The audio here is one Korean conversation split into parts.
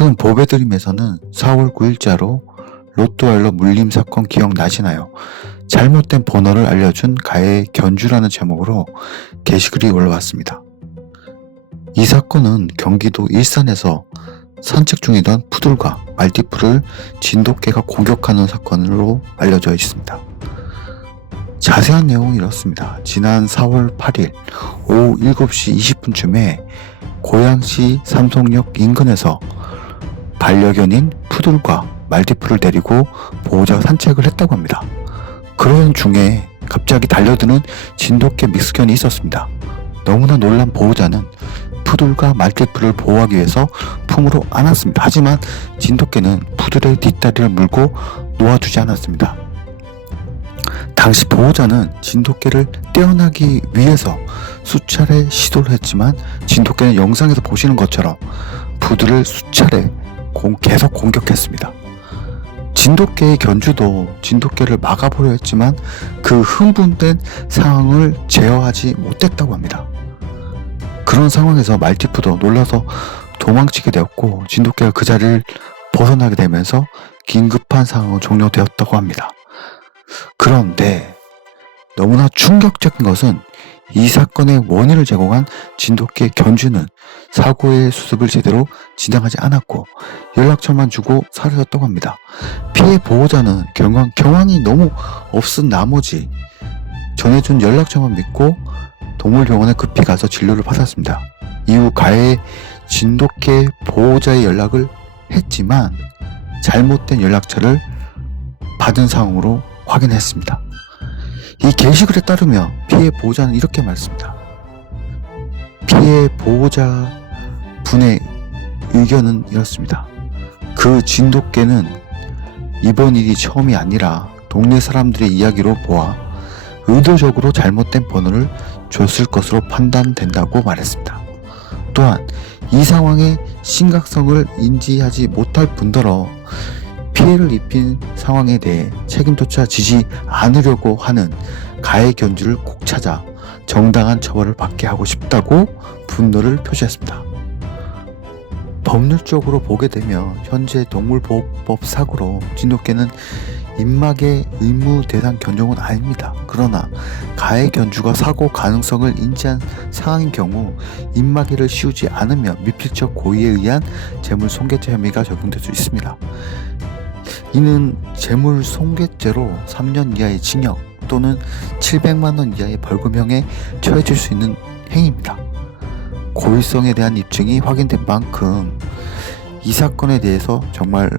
최근 보배드림에서는 4월 9일자로 로또알로 물림 사건 기억나시나요? 잘못된 번호를 알려준 가해의 견주라는 제목으로 게시글이 올라왔습니다. 이 사건은 경기도 일산에서 산책 중이던 푸들과 말티푸를 진돗개가 공격하는 사건으로 알려져 있습니다. 자세한 내용은 이렇습니다. 지난 4월 8일 오후 7시 20분쯤에 고양시 삼성역 인근에서 반려견인 푸들과 말티푸를 데리고 보호자가 산책을 했다고 합니다. 그러던 중에 갑자기 달려드는 진돗개 믹스견이 있었습니다. 너무나 놀란 보호자는 푸들과 말티푸를 보호하기 위해서 품으로 안았습니다. 하지만 진돗개는 푸들의 뒷다리를 물고 놓아주지 않았습니다. 당시 보호자는 진돗개를 떼어나기 위해서 수차례 시도를 했지만 진돗개는 영상에서 보시는 것처럼 푸들을 수차례 계속 공격했습니다. 진돗개의 견주도 진돗개를 막아보려 했지만 그 흥분된 상황을 제어하지 못했다고 합니다. 그런 상황에서 말티푸도 놀라서 도망치게 되었고 진돗개가 그 자리를 벗어나게 되면서 긴급한 상황은 종료되었다고 합니다. 그런데 너무나 충격적인 것은 이 사건의 원인을 제공한 진돗개 견주는 사고의 수습을 제대로 진행하지 않았고 연락처만 주고 사라졌다고 합니다. 피해 보호자는 경황이 너무 없은 나머지 전해준 연락처만 믿고 동물병원에 급히 가서 진료를 받았습니다. 이후 가해 진돗개 보호자의 연락을 했지만 잘못된 연락처를 받은 상황으로 확인했습니다. 이 게시글에 따르면 피해 보호자는 이렇게 말했습니다. 피해 보호자 분의 의견은 이렇습니다. 그 진돗개는 이번 일이 처음이 아니라 동네 사람들의 이야기로 보아 의도적으로 잘못된 번호를 줬을 것으로 판단된다고 말했습니다. 또한 이 상황의 심각성을 인지하지 못할 뿐더러 피해를 입힌 상황에 대해 책임조차 지지 않으려고 하는 가해 견주를 꼭 찾아 정당한 처벌을 받게 하고 싶다고 분노를 표시했습니다. 법률적으로 보게 되면 현재 동물보호법 사고로 진돗개는 입막의 의무 대상 견종은 아닙니다. 그러나 가해 견주가 사고 가능성을 인지한 상황인 경우 입막이를 씌우지 않으면 미필적 고의에 의한 재물손괴죄 혐의가 적용될 수 있습니다. 이는 재물손괴죄로 3년 이하의 징역 또는 700만원 이하의 벌금형에 처해질 수 있는 행위입니다. 고의성에 대한 입증이 확인된 만큼 이 사건에 대해서 정말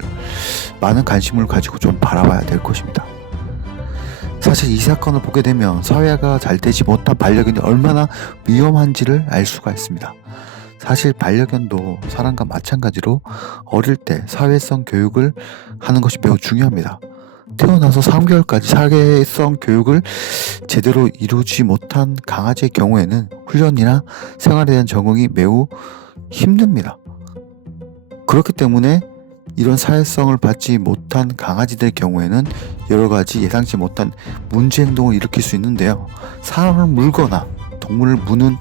많은 관심을 가지고 좀 바라봐야 될 것입니다. 사실 이 사건을 보게 되면 사회화가 잘 되지 못한 반려견이 얼마나 위험한지를 알 수가 있습니다. 사실 반려견도 사람과 마찬가지로 어릴 때 사회성 교육을 하는 것이 매우 중요합니다. 태어나서 3개월까지 사회성 교육을 제대로 이루지 못한 강아지의 경우에는 훈련이나 생활에 대한 적응이 매우 힘듭니다. 그렇기 때문에 이런 사회성을 받지 못한 강아지들의 경우에는 여러 가지 예상치 못한 문제 행동을 일으킬 수 있는데요. 사람을 물거나 동물을 무는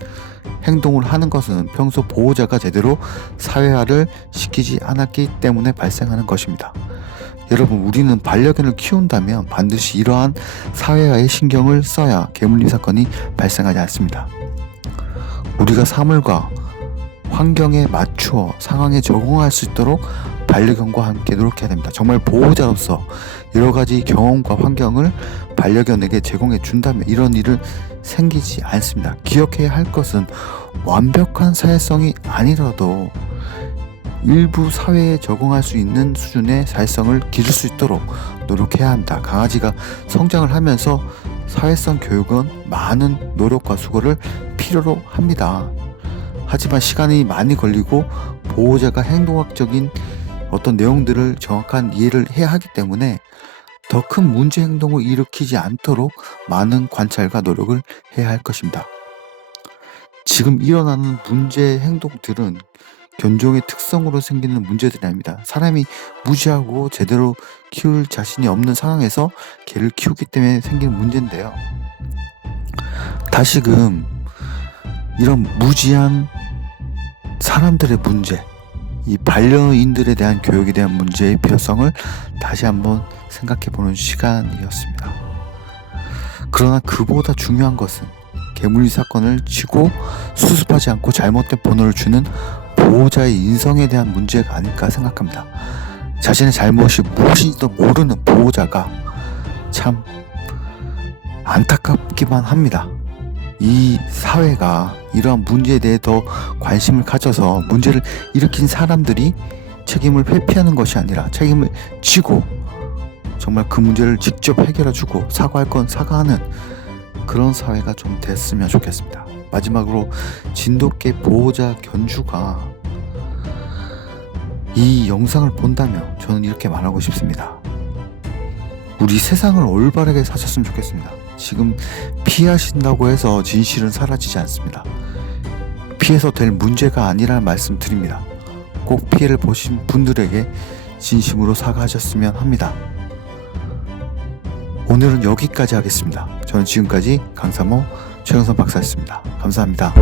행동을 하는 것은 평소 보호자가 제대로 사회화를 시키지 않았기 때문에 발생하는 것입니다. 여러분, 우리는 반려견을 키운다면 반드시 이러한 사회화에 신경을 써야 개물림 사건이 발생하지 않습니다. 우리가 사물과 환경에 맞추어 상황에 적응할 수 있도록 반려견과 함께 노력해야 됩니다. 정말 보호자로서 여러 가지 경험과 환경을 반려견에게 제공해 준다면 이런 일은 생기지 않습니다. 기억해야 할 것은 완벽한 사회성이 아니라도 일부 사회에 적응할 수 있는 수준의 사회성을 기를 수 있도록 노력해야 합니다. 강아지가 성장을 하면서 사회성 교육은 많은 노력과 수고를 필요로 합니다. 하지만 시간이 많이 걸리고 보호자가 행동학적인 어떤 내용들을 정확한 이해를 해야 하기 때문에 더 큰 문제 행동을 일으키지 않도록 많은 관찰과 노력을 해야 할 것입니다. 지금 일어나는 문제 행동들은 견종의 특성으로 생기는 문제들이 아닙니다. 사람이 무지하고 제대로 키울 자신이 없는 상황에서 개를 키우기 때문에 생기는 문제인데요. 다시금 이런 무지한 사람들의 문제, 이 반려인들에 대한 교육에 대한 문제의 필요성을 다시 한번 생각해보는 시간이었습니다. 그러나 그보다 중요한 것은 개물리 사건을 치고 수습하지 않고 잘못된 번호를 주는 보호자의 인성에 대한 문제가 아닐까 생각합니다. 자신의 잘못이 무엇인지도 모르는 보호자가 참 안타깝기만 합니다. 이 사회가 이러한 문제에 대해 더 관심을 가져서 문제를 일으킨 사람들이 책임을 회피하는 것이 아니라 책임을 지고 정말 그 문제를 직접 해결해주고 사과할 건 사과하는 그런 사회가 좀 됐으면 좋겠습니다. 마지막으로 진돗개 보호자 견주가 이 영상을 본다면 저는 이렇게 말하고 싶습니다. 우리 세상을 올바르게 사셨으면 좋겠습니다. 지금 피하신다고 해서 진실은 사라지지 않습니다. 피해서 될 문제가 아니라는 말씀 드립니다. 꼭 피해를 보신 분들에게 진심으로 사과하셨으면 합니다. 오늘은 여기까지 하겠습니다. 저는 지금까지 강사모 최영선 박사였습니다. 감사합니다.